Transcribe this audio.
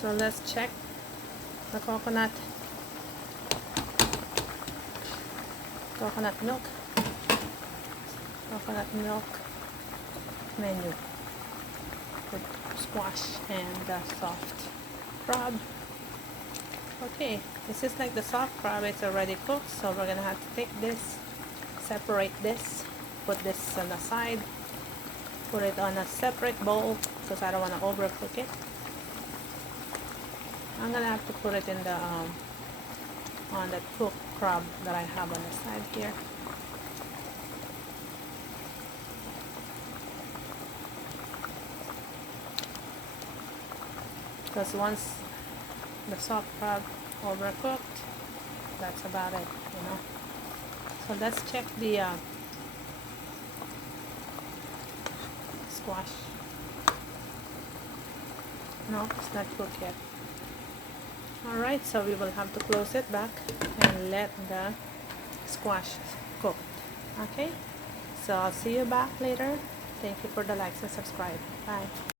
So let's check the coconut milk menu with squash and the soft crab. Okay, this is like the soft crab, it's already cooked, so we're gonna have to take this, separate this, put this on the side, put it on a separate bowl because I don't want to overcook it. I'm gonna have to put it in the on the cooked crab that I have on the side here. Because once the soft crab overcooked, that's about it, you know. So let's check the squash. No, it's not cooked yet. Alright, so we will have to close it back and let the squash cook. Okay, so I'll see you back later. Thank you for the likes and subscribe. Bye.